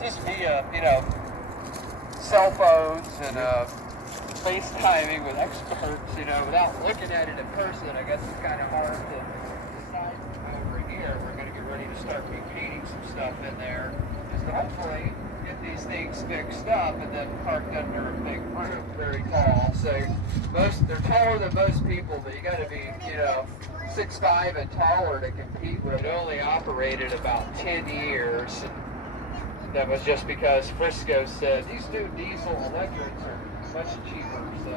just via, cell phones and FaceTiming with experts, without looking at it in person. I guess it's kind of hard to decide. Over here, we're going to get ready to start repainting some stuff in there, just to hopefully get these things fixed up and then parked under a big roof, very tall. So they're taller than most people, but you got to be, 6'5" and taller to compete with. It only operated about 10 years. That was just because Frisco said these new diesel electrics are much cheaper. So.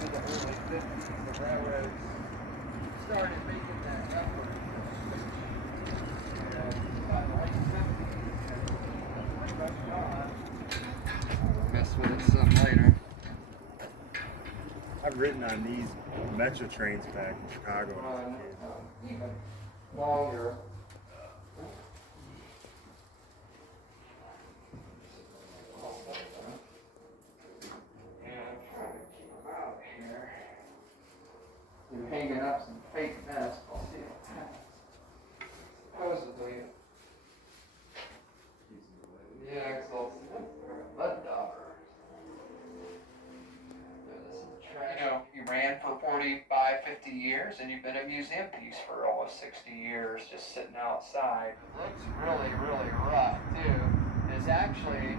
The early 50s, the railroads started making that effort. By the late 50s, mess with it some later. I've ridden on these metro trains back in Chicago as a kid. Even longer. You're hanging up some fake mess. I'll see what happens. Supposedly. Yeah, because I'll mud dauber. You ran for 45, 50 years, and you've been a museum piece for almost 60 years, just sitting outside. It looks really, really rough, too. It's actually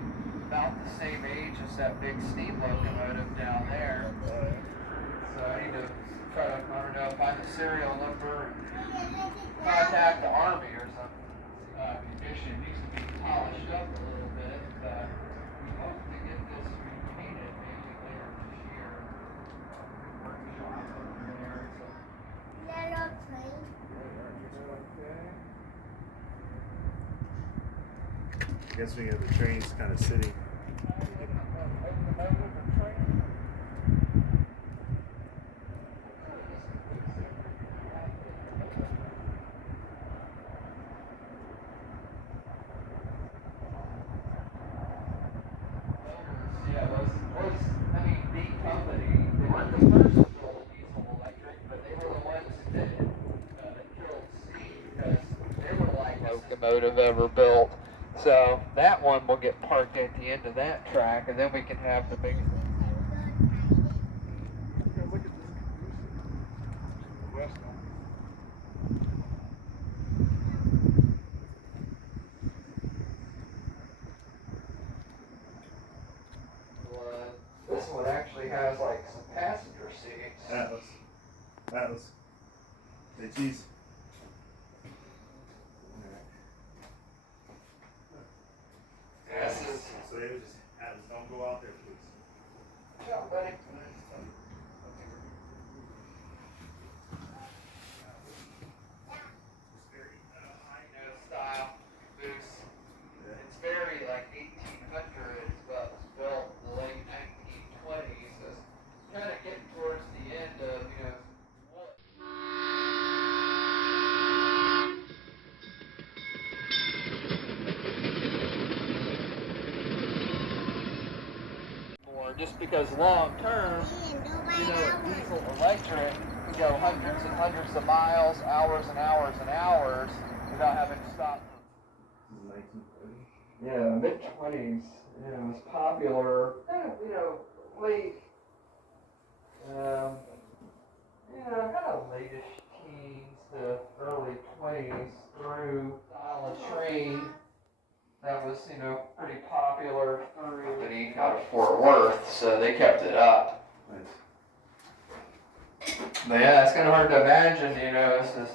about the same age as that big steam locomotive down there. So I need to try to, find the serial number and contact the Army or something. Condition needs to be polished up a little bit, but we hope to get this repainted maybe later this year. Workshop over there. I guess we have the trains kind of sitting. Locomotive ever built. So that one will get parked at the end of that track, and then we can have the big. Look at this west This one actually has like some passenger seats. Atlas. Say cheese. So they would just, Atlas, don't go out there, please. Yeah, buddy. Style, boost. It's very like 1800s, but it was built in the late 1920s. So it's kind of getting towards the end of, just because long term, diesel electric can go hundreds and hundreds of miles, hours and hours and hours without having to stop. Yeah, mid-20s, it was popular, late, kind of late-ish teens to early 20s through style of train. That was, pretty popular through company out of Fort Worth, so they kept it up. Nice. But yeah, it's kind of hard to imagine, this is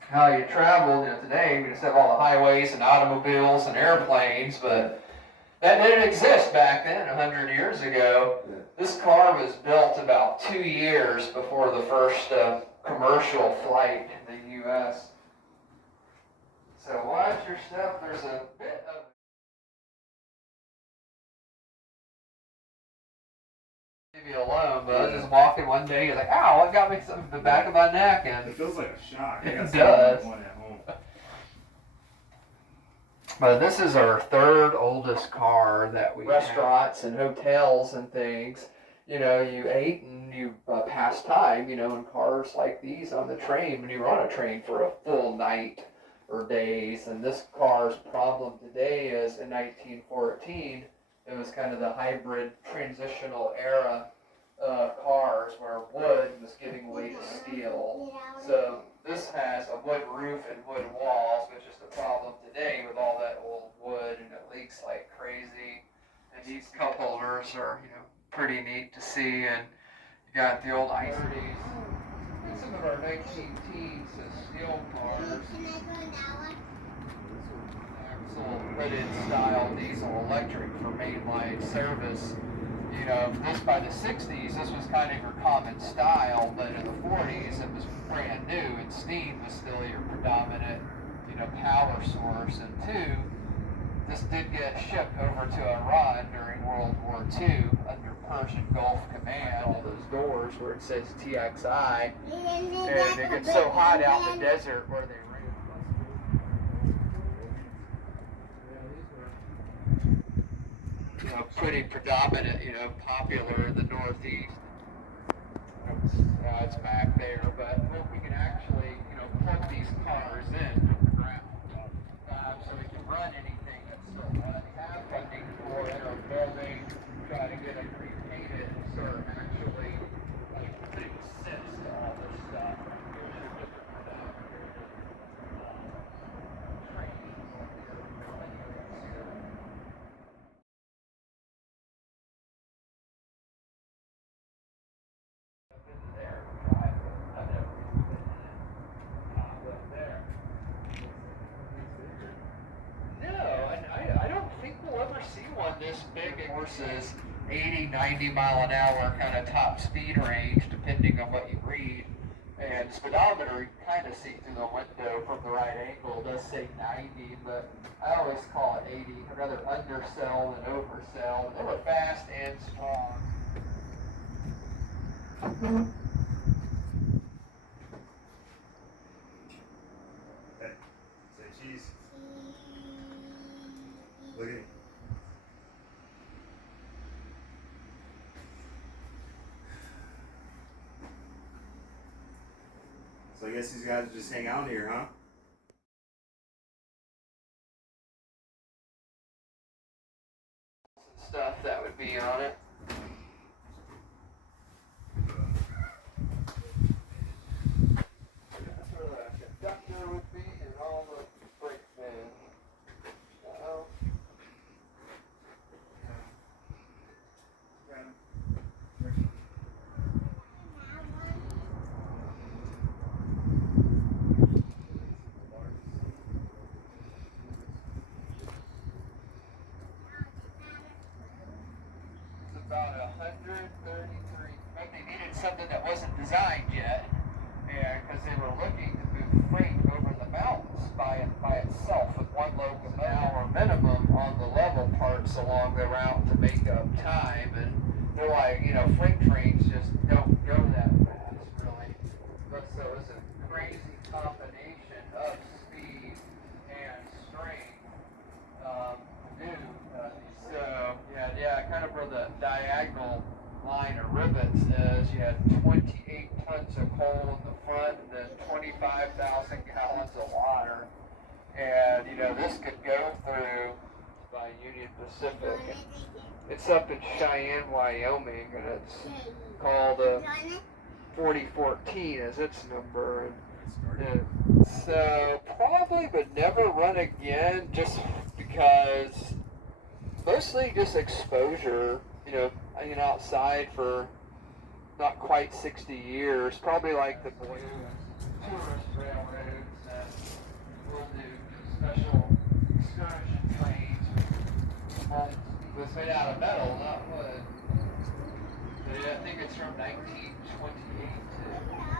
how you traveled. Today we just have all the highways and automobiles and airplanes, but that didn't exist back then 100 years ago. Yeah. This car was built about 2 years before the first commercial flight in the U.S. So watch your step. There's a bit of leave me alone, but I was just walking one day. You're like, ow! What got me something in the back of my neck? And it feels like a shock. It does. One at home. But this is our third oldest car that we restaurants and hotels and things. you ate and you passed time, in cars like these on the train when you were on a train for a full night or days. And this car's problem today is in 1914, it was kind of the hybrid transitional era cars where wood was giving way to steel. So this has a wood roof and wood walls, which is the problem today with all that old wood, and it leaks like crazy. And these cup holders are, pretty neat to see. And you got the old ice days. And some of our 19 teens steel cars. Axle hooded style diesel electric for mainline service. This by the 60s, this was kind of your common style, but in the 40s, it was brand new, and steam was still your predominant, power source. And two, this did get shipped over to Iran during World War II under Persian Gulf Command. All those doors where it says TXI, and it gets so hot out in the desert where they pretty predominant, popular in the Northeast. It's back there, but we can actually, plug these cars in from the ground. So we can run anything that's still have funding for in our building, try to get them repainted and start actually putting sense to all this stuff. This big versus 80, 90 mile an hour kind of top speed range, depending on what you read. And speedometer, you kind of see through the window from the right angle. It does say 90, but I always call it 80. I'd rather undersell than oversell. They were fast and strong. Hey, say cheese. Look at it. So I guess these guys just hang out here, huh? Stuff that would be on it. That's where the conductor would be and all the brake pads. About 133. But they needed something that wasn't designed yet, and because they were looking to move freight over the mountains by itself with one locomotive or minimum on the level parts along the route to make up time. And they're like, freight trains just don't go that fast, really. But so it was a crazy combination of speed and strength to do. So kind of where the diagonal line of rivets is, you had 28 tons of coal in the front and then 25,000 gallons of water. And, this could go through by Union Pacific. And it's up in Cheyenne, Wyoming, and it's called 4014 is its number. And so probably would never run again just because mostly just exposure, outside for not quite 60 years, probably like the blue tourist railroads, and we'll do special excursion trains. It was made out of metal, not wood. But I think it's from 1928 too.